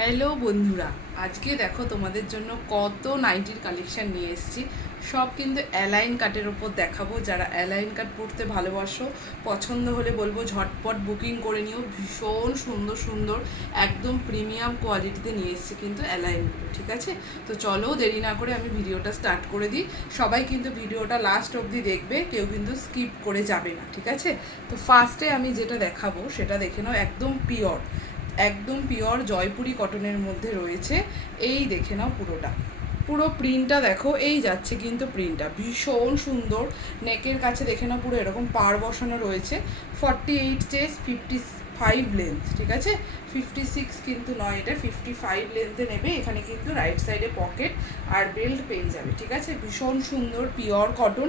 Hello বন্ধুরা, আজকে দেখো তোমাদের জন্য কত নাইটির কালেকশন নিয়ে এসেছি। সব কিন্তু অ্যালাইন কাটের ওপর দেখাবো। যারা অ্যালাইন কাট পরতে ভালোবাসো, পছন্দ হলে বলবো ঝটপট বুকিং করে নিও। ভীষণ সুন্দর সুন্দর একদম প্রিমিয়াম কোয়ালিটিতে নিয়ে এসেছি কিন্তু অ্যালাইনগুলো, ঠিক আছে? তো চলো দেরি না করে আমি ভিডিওটা স্টার্ট করে দিই। সবাই কিন্তু ভিডিওটা লাস্ট অবধি দেখবে, কেউ কিন্তু স্কিপ করে যাবে না, ঠিক আছে? তো ফার্স্টে আমি যেটা দেখাবো সেটা দেখে নাও। একদম পিওর জয়পুরি কটনের মধ্যে রয়েছে। এই দেখে নাও পুরো প্রিন্টটা দেখো। এই যাচ্ছে কিন্তু প্রিন্টটা ভীষণ সুন্দর। নেকের কাছে দেখে নাও পুরো এরকম পার বসানো রয়েছে। 48 চেস্ট, 55 লেন্থ, ঠিক আছে? 56 কিন্তু নয়, এটা 55 লেন্থে নেবে। এখানে কিন্তু রাইট সাইডে পকেট আর বেল্ট পেয়ে যাবে, ঠিক আছে? ভীষণ সুন্দর পিওর কটন।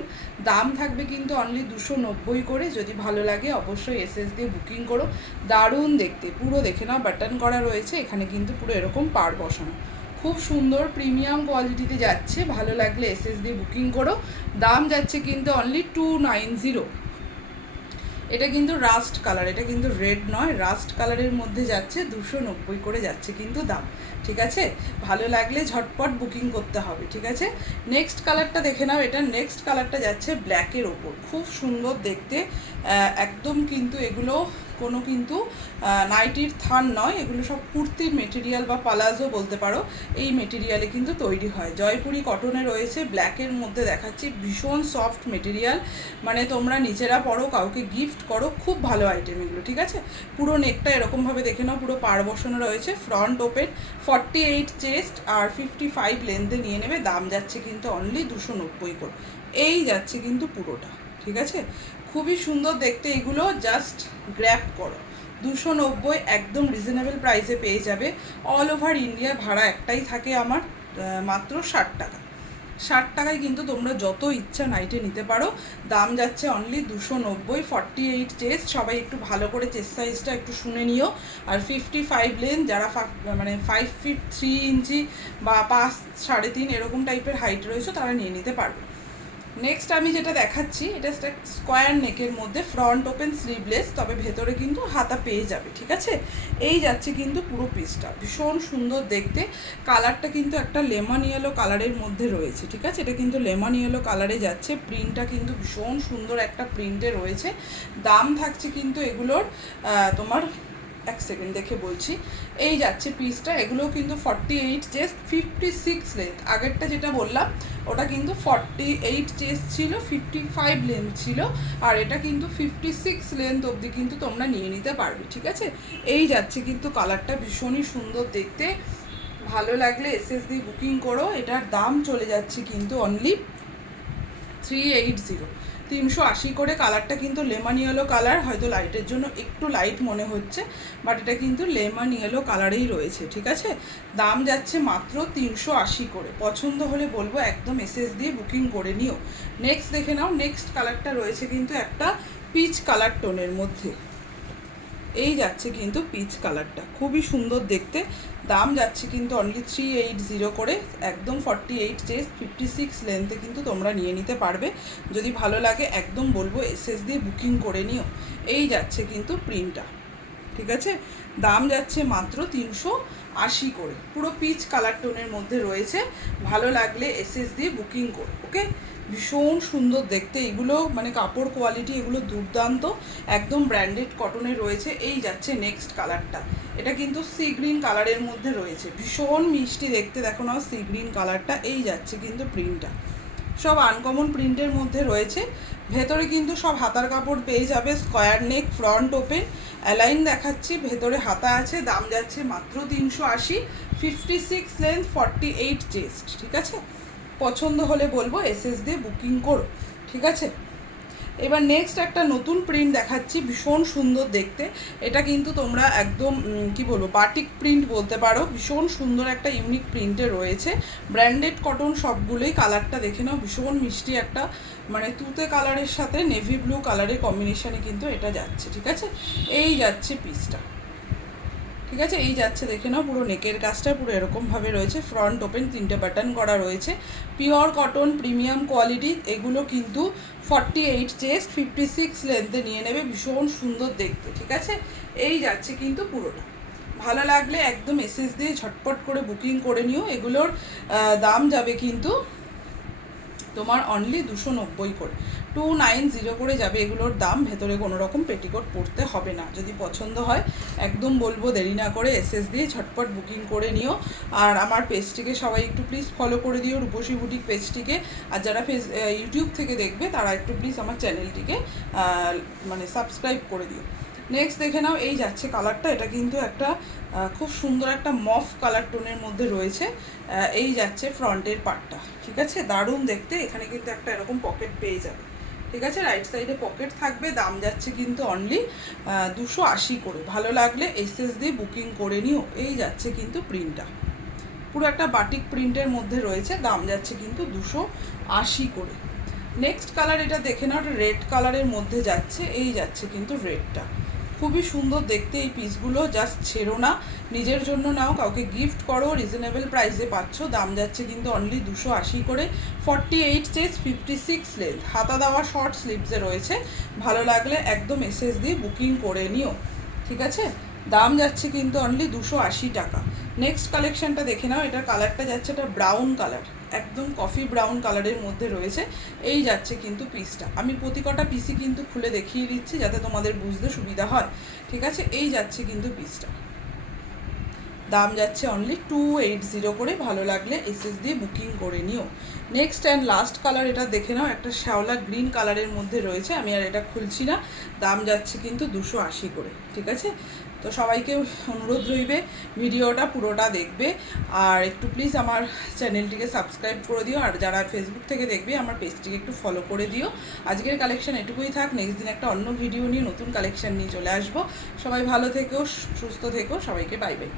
দাম থাকবে কিন্তু অনলি 290 করে। যদি ভালো লাগে অবশ্যই এসএস দিয়ে বুকিং করো। দারুণ দেখতে, পুরো দেখে নাও বাটন করা রয়েছে। এখানে কিন্তু পুরো এরকম পার বসানো, খুব সুন্দর প্রিমিয়াম কোয়ালিটিতে যাচ্ছে। ভালো লাগলে এসএস দিয়ে বুকিং করো। দাম যাচ্ছে কিন্তু অনলি 290। এটা কিন্তু রাস্ট কালার, এটা কিন্তু রেড নয়, রাস্ট কালারের মধ্যে যাচ্ছে। 290 করে যাচ্ছে কিন্তু দাম, ঠিক আছে? ভালো লাগলে ঝটপট বুকিং করতে হবে, ঠিক আছে? নেক্সট কালারটা দেখে নাও। এটা নেক্সট কালারটা যাচ্ছে ব্ল্যাকের ওপর, খুব সুন্দর দেখতে। একদম কিন্তু এগুলো কোনো কিন্তু নাইটির থান নয়, এগুলো সব কুর্তির মেটেরিয়াল বা পালাজো বলতে পারো। এই মেটেরিয়ালে কিন্তু তৈরি হয়। জয়পুরি কটনে রয়েছে, ব্ল্যাকের মধ্যে দেখাচ্ছি। ভীষণ সফট মেটেরিয়াল, মানে তোমরা নিজেরা পরো, কাউকে গিফট করো, খুব ভালো আইটেম এগুলো, ঠিক আছে? পুরো নেকটা এরকমভাবে দেখে নাও, পুরো পাড় বসানো রয়েছে। ফ্রন্ট ওপেন, 48 চেস্ট আর 55 লেন্থে নিয়ে নেবে। দাম যাচ্ছে কিন্তু অনলি 290 করে। এই যাচ্ছে কিন্তু পুরোটা, ঠিক আছে? খুবই সুন্দর দেখতে এগুলো, জাস্ট গ্র্যাব করো। 290 একদম রিজনেবল প্রাইসে পেয়ে যাবে। অল ওভার ইন্ডিয়া ভাড়া একটাই থাকে আমার, মাত্র 60 টাকা। 60 টাকায় কিন্তু তোমরা যত ইচ্ছা নাইটে নিতে পারো। দাম যাচ্ছে অনলি 290। 48 চেস্ট, সবাই একটু ভালো করে চেস্ট সাইজটা একটু শুনে নিও। আর 55 লেন্থ, যারা মানে 5 ফিট 3 ইঞ্চি বা 5 3.5 এরকম টাইপের হাইট রয়েছে তারা নিয়ে নিতে পারবে। নেক্সট আমি যেটা দেখাচ্ছি, এটা স্কোয়ার নেকের মধ্যে, ফ্রন্ট ওপেন স্লিভলেস, তবে ভেতরে কিন্তু হাতা পেয়ে যাবে, ঠিক আছে? এই যাচ্ছে কিন্তু পুরো পিসটা, ভীষণ সুন্দর দেখতে। কালারটা কিন্তু একটা লেমন ইয়েলো কালারের মধ্যে রয়েছে, ঠিক আছে? এটা কিন্তু লেমন ইয়েলো কালারে যাচ্ছে। প্রিন্টটা কিন্তু ভীষণ সুন্দর একটা প্রিন্টে রয়েছে। দাম থাকছে কিন্তু এগুলোর তোমার, এক সেকেন্ড দেখে বলছি। এই যাচ্ছে পিসটা, এগুলোও কিন্তু 48 চেস্ট, 56 লেন্থ। আগেরটা যেটা বললাম ওটা কিন্তু 48 চেস্ট ছিল, 55 লেন্থ ছিল। আর এটা কিন্তু 56 লেন্থ অবধি কিন্তু তোমরা নিয়ে নিতে পারবে, ঠিক আছে? এই যাচ্ছে কিন্তু কালারটা, ভীষণই সুন্দর দেখতে। ভালো লাগলে এসএস দিয়ে বুকিং করো। এটার দাম চলে যাচ্ছে কিন্তু অনলি 380, 380 করে। কালারটা কিন্তু লেমন ইয়েলো কালার, হয়তো লাইটের জন্য একটু লাইট মনে হচ্ছে, বাট এটা কিন্তু লেমন ইয়েলো কালারেই রয়েছে, ঠিক আছে? দাম যাচ্ছে মাত্র 380 করে। পছন্দ হলে বলবো একদম এসএস দিয়ে বুকিং করে নিও। নেক্সট দেখে নাও। নেক্সট কালারটা রয়েছে কিন্তু একটা পিচ কালার টোনের মধ্যে। এই যাচ্ছে কিন্তু পিচ কালারটা, খুবই সুন্দর দেখতে। দাম যাচ্ছে কিন্তু অনলি 380 করে। একদম 48 চেস্ট, 56 লেন্থে কিন্তু তোমরা নিয়ে নিতে পারবে। যদি ভালো লাগে একদম বলবো এসএস দিয়ে বুকিং করে নিও। এই যাচ্ছে কিন্তু প্রিন্টটা, ঠিক আছে? দাম যাচ্ছে মাত্র 380 করে। পুরো পিচ কালার টোনের মধ্যে রয়েছে। ভালো লাগলে এসএস দিয়ে বুকিং করো, ওকে? ভীষণ সুন্দর দেখতে এগুলো, মানে কাপড় কোয়ালিটি এগুলো দুর্দান্ত, একদম ব্র্যান্ডেড কটনে রয়েছে। এই যাচ্ছে নেক্সট কালারটা, এটা কিন্তু সি গ্রিন কালারের মধ্যে রয়েছে। ভীষণ মিষ্টি দেখতে, দেখো না সি গ্রিন কালারটা। এই যাচ্ছে কিন্তু প্রিন্টটা, সব আনকমন প্রিন্টের মধ্যে রয়েছে। ভেতরে কিন্তু সব হাতার কাপড় পেয়ে যাবে। স্কোয়ার নেক, ফ্রন্ট ওপেন, অ্যালাইন দেখাচ্ছি, ভেতরে হাতা আছে। দাম যাচ্ছে মাত্র 380, 56 লেন্থ, 48 চেস্ট, ঠিক আছে? পছন্দ হলে বলবো এসএস দিয়ে বুকিং করো, ঠিক আছে? এবার নেক্সট একটা নতুন প্রিন্ট দেখাচ্ছি, ভীষণ সুন্দর দেখতে। এটা কিন্তু তোমরা একদম কি বলবো, বাটিক প্রিন্ট বলতে পারো। ভীষণ সুন্দর একটা ইউনিক প্রিন্টে রয়েছে। ব্র্যান্ডেড কটন সবগুলোই। কালারটা দেখে নাও, ভীষণ মিষ্টি একটা, মানে তুতে কালারের সাথে নেভি ব্লু কালারের কম্বিনেশানে কিন্তু এটা যাচ্ছে, ঠিক আছে? এই যাচ্ছে পিসটা, ঠিক আছে? এই যাচ্ছে দেখে নাও, পুরো নেকের কাজটা পুরো এরকমভাবে রয়েছে। ফ্রন্ট ওপেন, 3টে বাটন করা রয়েছে। পিওর কটন, প্রিমিয়াম কোয়ালিটি এগুলো কিন্তু। 48 চেস্ট, 56 লেন্থে নিয়ে নেবে। ভীষণ সুন্দর দেখতে, ঠিক আছে? এই যাচ্ছে কিন্তু পুরোটা। ভালো লাগলে একদম এসএস দিয়ে ঝটপট করে বুকিং করে নিও। এগুলোর দাম যাবে কিন্তু তোমার অনলি 290 করে, 290 করে যাবে এগুলোর দাম। ভেতরে কোনো রকম পেটিকোট পরতে হবে না। যদি পছন্দ হয় একদম বলবো দেরি না করে এসএস দিয়ে ঝটপট বুকিং করে নিও। আর আমার পেজটিকে সবাই একটু প্লিজ ফলো করে দিও, রূপসী বুটিক পেজটিকে। আর যারা ইউটিউব থেকে দেখবে তারা একটু প্লিজ আমার চ্যানেলটিকে মানে সাবস্ক্রাইব করে দিও। নেক্সট দেখে নাও, এই যাচ্ছে কালারটা, এটা কিন্তু একটা খুব সুন্দর একটা মফ কালার টোনের মধ্যে রয়েছে। এই যাচ্ছে ফ্রন্টের পার্টটা, ঠিক আছে, দারুণ দেখতে। এখানে কিন্তু একটা এরকম পকেট পেয়ে যাবে, ঠিক আছে, রাইট সাইডে পকেট থাকবে। দাম যাচ্ছে কিন্তু অনলি 280 করে। ভালো লাগলে এসএস দিয়ে বুকিং করে নিও। এই যাচ্ছে কিন্তু প্রিন্টটা, পুরো একটা বাটিক প্রিন্টের মধ্যে রয়েছে। দাম যাচ্ছে কিন্তু 280 করে। নেক্সট কালার এটা দেখে নাও, এটা রেড কালারের মধ্যে যাচ্ছে। এই যাচ্ছে কিন্তু রেডটা, খুবই সুন্দর দেখতে এই পিসগুলো। জাস্ট ছেড়ো না, নিজের জন্য নাও, কাউকে গিফট করো, রিজনেবল প্রাইসে পাচ্ছ। দাম যাচ্ছে কিন্তু অনলি 280 করে। 48 চেস্ট, 56 লেন্থ, হাতা দেওয়া শর্ট স্লিভসে রয়েছে। ভালো লাগলে একদম এসএস দিয়ে বুকিং করে নিও, ঠিক আছে। দাম যাচ্ছে কিন্তু অনলি 280 টাকা। নেক্সট কালেকশনটা দেখে নাও, এটার কালারটা যাচ্ছে এটা ব্রাউন কালার, একদম কফি ব্রাউন কালারের মধ্যে রয়েছে। এই যাচ্ছে কিন্তু পিসটা, আমি প্রতি কটা পিসই কিন্তু খুলে দেখিয়ে দিচ্ছি যাতে তোমাদের বুঝতে সুবিধা হয়, ঠিক আছে। এই যাচ্ছে কিন্তু পিসটা, দাম যাচ্ছে অনলি 280 করে। ভালো লাগলে এসএস দিয়ে বুকিং করে নিও। নেক্সট অ্যান্ড লাস্ট কালার এটা দেখে নাও, একটা শ্যাওলা গ্রিন কালারের মধ্যে রয়েছে। আমি আর এটা খুলছি না। দাম যাচ্ছে কিন্তু 280 করে, ঠিক আছে। তো সবাইকে অনুরোধ রইবে ভিডিওটা পুরোটা দেখবে, আর একটু প্লিজ আমার চ্যানেলটিকে সাবস্ক্রাইব করে দিও। আর যারা ফেসবুক থেকে দেখবে আমার পেজটিকে একটু ফলো করে দিও। আজকের কালেকশন এটুকুই থাক, নেক্সট দিন একটা অন্য ভিডিও নিয়ে নতুন কালেকশন নিয়ে চলে আসবো। সবাই ভালো থেকো, সুস্থ থেকো, সবাইকে বাই বাই।